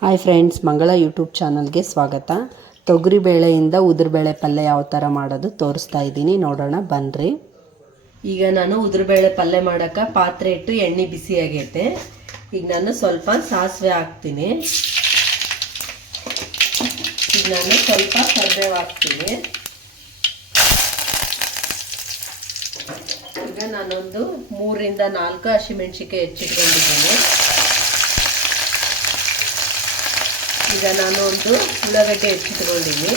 Hi friends, ಮಂಗಳ YouTube ಚಾನಲ್ಗೆ ಸ್ವಾಗತ. ತೊಗರಿ ಬೇಳೆಯಿಂದ ಉದುರುಬೇಳೆ ಪಲ್ಯ ಯಾವ ಥರ ಮಾಡೋದು ತೋರಿಸ್ತಾ ಇದ್ದೀನಿ, ನೋಡೋಣ ಬನ್ನಿರಿ. ಈಗ ನಾನು ಉದುರುಬೇಳೆ ಪಲ್ಯ ಮಾಡೋಕ್ಕೆ ಪಾತ್ರೆ ಇಟ್ಟು ಎಣ್ಣೆ ಬಿಸಿ ಆಗೈತೆ. ಈಗ ನಾನು ಸ್ವಲ್ಪ ಸಾಸಿವೆ ಹಾಕ್ತೀನಿ. ಈಗ ನಾನು ಸ್ವಲ್ಪ ಕರಿಬೇವು ಹಾಕ್ತೀನಿ. ಈಗ ನಾನೊಂದು 3 ರಿಂದ 4 ಹಸಿಮೆಣಸಿನಕಾಯಿ ಹೆಚ್ಚಿಟ್ಕೊಂಡಿದ್ದೀನಿ. ಈಗ ನಾನು ಒಂದು ಉಳ್ಳಾಗಡ್ಡೆ ಹೆಚ್ಚಿಟ್ಕೊಂಡಿದ್ದೀನಿ.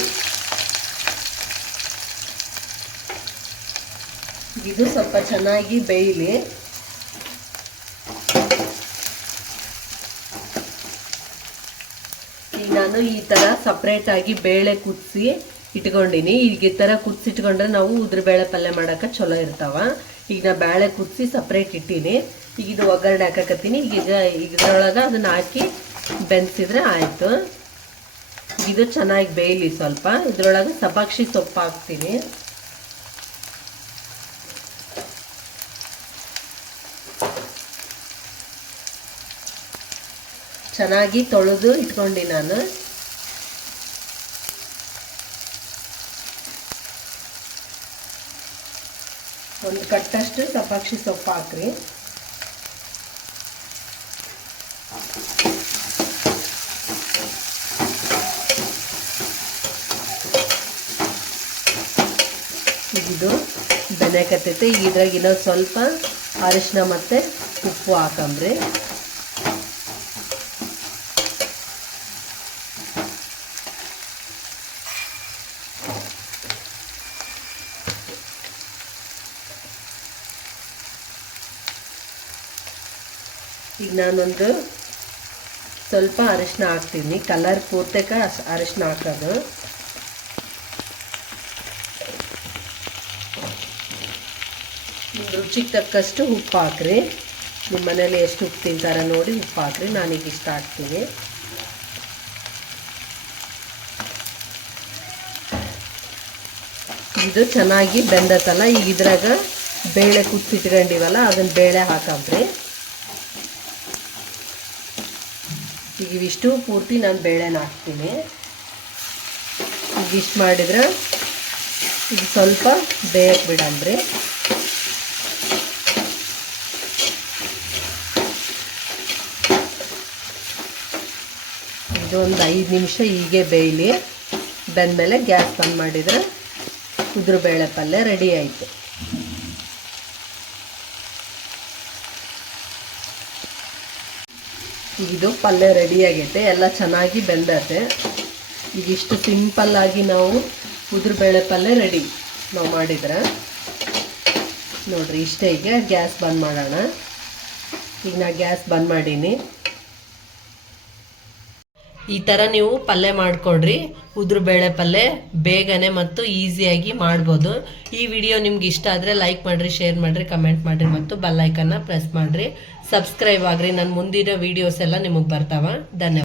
ಇದು ಸ್ವಲ್ಪ ಚೆನ್ನಾಗಿ ಬೇಯಲಿ. ಈಗ ನಾನು ಈ ಥರ ಸಪ್ರೇಟಾಗಿ ಬೇಳೆ ಕುದಿಸಿ ಇಟ್ಕೊಂಡಿನಿ. ಈಗ ಈ ಥರ ಕುದಿಸಿಟ್ಕೊಂಡ್ರೆ ನಾವು ಉದುರುಬೇಳೆ ಪಲ್ಯ ಮಾಡೋಕೆ ಚಲೋ ಇರ್ತಾವ. ಈಗ ನಾ ಬೇಳೆ ಕುದಿಸಿ ಸಪ್ರೇಟ್ ಇಟ್ಟೀನಿ. ಈಗ ಇದು ಒಗ್ಗರಣೆ ಹಾಕಕತ್ತೀನಿ. ಈಗ ಇದರೊಳಗೆ ಅದನ್ನು ಹಾಕಿ ಬೆನ್ಸಿದ್ರೆ ಆಯಿತು. ಇದು ಚೆನ್ನಾಗಿ ಬೇಯಲಿ. ಸ್ವಲ್ಪ ಇದರೊಳಗೆ ಸಬ್ಬಾಕ್ಷಿ ಸೊಪ್ಪು ಹಾಕ್ತೀನಿ. ಚೆನ್ನಾಗಿ ತೊಳೆದು ಇಟ್ಕೊಂಡು ನಾನು ಒಂದು ಕಟ್ಟಷ್ಟು ಸಬ್ಬಾಕ್ಷಿ ಸೊಪ್ಪು ಹಾಕ್ರಿ. ಇದು ಬೆನೆಕತ್ತೈತೆ. ಈಗ ಇದ್ರಾಗ ಇನ್ನೊಂದು ಸ್ವಲ್ಪ ಅರಿಶಿನ ಮತ್ತು ಉಪ್ಪು ಹಾಕಂಬ್ರಿ. ಈಗ ನಾನೊಂದು ಸ್ವಲ್ಪ ಅರಿಶಿನ ಹಾಕ್ತೀನಿ. ಕಲರ್ ಪೂರ್ತಕ ಅರಿಶಿನ ಹಾಕೋದು. ರುಚಿಗೆ ತಕ್ಕಷ್ಟು ಉಪ್ಪು ಹಾಕ್ರಿ. ನಿಮ್ಮ ಮನೇಲಿ ಎಷ್ಟು ಉಪ್ಪು ತಿಂತಾರೆ ನೋಡಿ ಉಪ್ಪು ಹಾಕ್ರಿ. ನಾನೀಗ ಇಷ್ಟ ಹಾಕ್ತೀನಿ. ಇದು ಚೆನ್ನಾಗಿ ಬೆಂದತ್ತಲ್ಲ. ಈಗ ಇದ್ರಾಗ ಬೇಳೆ ಕುದಿಸಿಟ್ಕೊಂಡಿವಲ್ಲ ಅದನ್ನ ಬೇಳೆ ಹಾಕಂಬ್ರಿ. ಈಗ ಇವಿಷ್ಟು ಪೂರ್ತಿ ನಾನು ಬೇಳೆನ ಹಾಕ್ತೀನಿ. ಈಗ ಇಷ್ಟು ಮಾಡಿದ್ರೆ ಇದು ಸ್ವಲ್ಪ ಬೇಯಕ್ಕೆ ಬಿಡಂಬ್ರಿ. ಇದೊಂದು 5 ನಿಮಿಷ ಹೀಗೆ ಬೇಯಲಿ. ಬೆಂದಮೇಲೆ ಗ್ಯಾಸ್ ಬಂದ್ ಮಾಡಿದರೆ ಉದುರುಬೇಳೆ ಪಲ್ಯ ರೆಡಿ ಆಯಿತು. ಇದು ಪಲ್ಯ ರೆಡಿ ಆಗೈತೆ. ಎಲ್ಲ ಚೆನ್ನಾಗಿ ಬೆಂದತೆ. ಈಗ ಇಷ್ಟು ಸಿಂಪಲ್ಲಾಗಿ ನಾವು ಉದುರುಬೇಳೆ ಪಲ್ಯ ರೆಡಿ ನಾವು ಮಾಡಿದ್ರೆ ನೋಡ್ರಿ ಇಷ್ಟೇ. ಈಗ ಗ್ಯಾಸ್ ಬಂದ್ ಮಾಡೋಣ. ಈಗ ನಾ ಗ್ಯಾಸ್ ಬಂದ್ ಮಾಡೀನಿ. ಈ ಥರ ನೀವು ಪಲ್ಯ ಮಾಡಿಕೊಡ್ರಿ. ಉದುರುಬೇಳೆ ಪಲ್ಯ ಬೇಗನೆ ಮತ್ತು ಈಸಿಯಾಗಿ ಮಾಡ್ಬೋದು. ಈ ವಿಡಿಯೋ ನಿಮ್ಗೆ ಇಷ್ಟ ಆದರೆ ಲೈಕ್ ಮಾಡಿರಿ, ಶೇರ್ ಮಾಡಿರಿ, ಕಮೆಂಟ್ ಮಾಡಿರಿ ಮತ್ತು ಬೆಲ್ ಐಕನ್ನ ಪ್ರೆಸ್ ಮಾಡಿರಿ. ಸಬ್ಸ್ಕ್ರೈಬ್ ಆಗ್ರಿ. ನನ್ನ ಮುಂದಿನ ವೀಡಿಯೋಸ್ ಎಲ್ಲ ನಿಮಗೆ ಬರ್ತಾವ. ಧನ್ಯವಾದ.